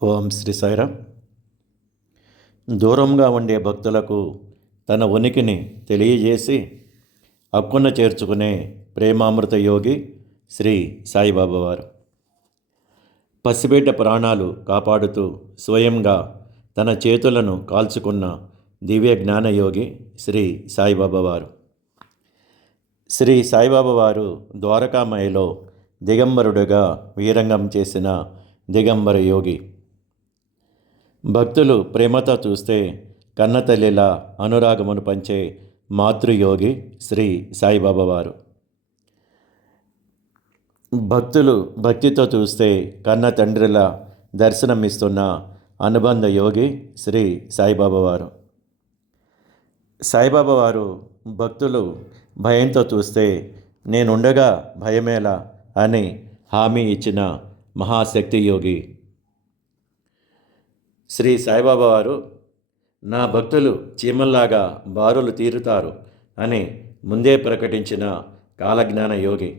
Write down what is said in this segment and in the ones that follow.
ఓం శ్రీ సాయిరామ్. దూరంగా ఉండే భక్తులకు తన ఉనికిని తెలియజేసి హక్కున చేర్చుకునే ప్రేమామృత యోగి శ్రీ సాయిబాబా వారు. పసిబిడ్డ ప్రాణాలు కాపాడుతూ స్వయంగా తన చేతులను కాల్చుకున్న దివ్య జ్ఞానయోగి శ్రీ సాయిబాబా వారు. శ్రీ సాయిబాబా వారు ద్వారకామాయిలో దిగంబరుడుగా వీరంగం చేసిన దిగంబర యోగి. భక్తులు ప్రేమతో చూస్తే కన్నతల్లిలా అనురాగమును పంచే మాతృయోగి శ్రీ సాయిబాబా వారు. భక్తులు భక్తితో చూస్తే కన్న తండ్రిలా దర్శనమిస్తున్న అనుబంధ యోగి శ్రీ సాయిబాబా వారు. సాయిబాబా వారు భక్తులు భయంతో చూస్తే నేనుండగా భయమేలా అని హామీ ఇచ్చిన మహాశక్తి యోగి. శ్రీ సాయిబాబా వారు నా భక్తులు చీమల్లాగా బారులు తీరుతారు అని ముందే ప్రకటించిన కాలజ్ఞాన యోగి.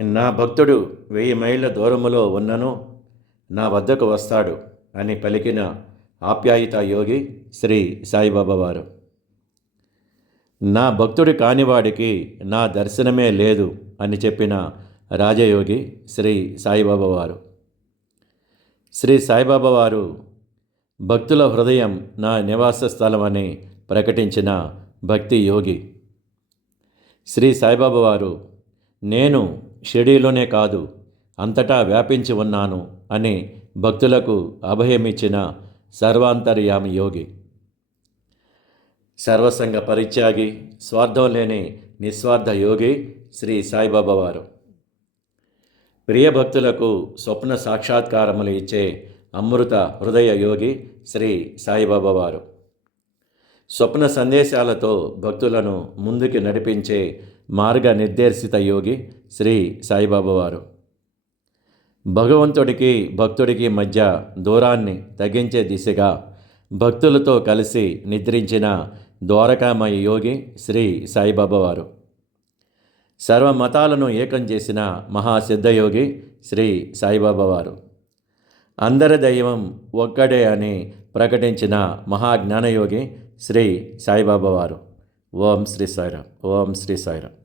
నా భక్తుడు 1000 మైళ్ళ దూరములో ఉన్నను నా వద్దకు వస్తాడు అని పలికిన ఆప్యాయత యోగి శ్రీ సాయిబాబా వారు. నా భక్తుడి కానివాడికి నా దర్శనమే లేదు అని చెప్పిన రాజయోగి శ్రీ సాయిబాబా వారు. శ్రీ సాయిబాబా వారు భక్తుల హృదయం నా నివాస స్థలం అని ప్రకటించిన భక్తి యోగి. శ్రీ సాయిబాబా వారు నేను షిరిడీలోనే కాదు అంతటా వ్యాపించి ఉన్నాను అని భక్తులకు అభయమిచ్చిన సర్వాంతర్యామి యోగి. సర్వసంగ పరిత్యాగి స్వార్థం లేని నిస్వార్థ యోగి శ్రీ సాయిబాబా వారు. ప్రియ భక్తులకు స్వప్న సాక్షాత్కారములు ఇచ్చే అమృత హృదయ యోగి శ్రీ సాయిబాబా వారు. స్వప్న సందేశాలతో భక్తులను ముందుకు నడిపించే మార్గ నిర్దేశిత యోగి శ్రీ సాయిబాబా వారు. భగవంతుడికి భక్తుడికి మధ్య దూరాన్ని తగ్గించే దిశగా భక్తులతో కలిసి నిద్రించిన ద్వారకామయ యోగి శ్రీ సాయిబాబా వారు. సర్వమతాలను ఏకం చేసిన మహాసిద్ధయోగి శ్రీ సాయిబాబా వారు. అందరి దైవం ఒక్కడే అని ప్రకటించిన మహాజ్ఞానయోగి శ్రీ సాయిబాబా వారు. ఓం శ్రీ సాయిరామ్. ఓం శ్రీ సాయిరామ్.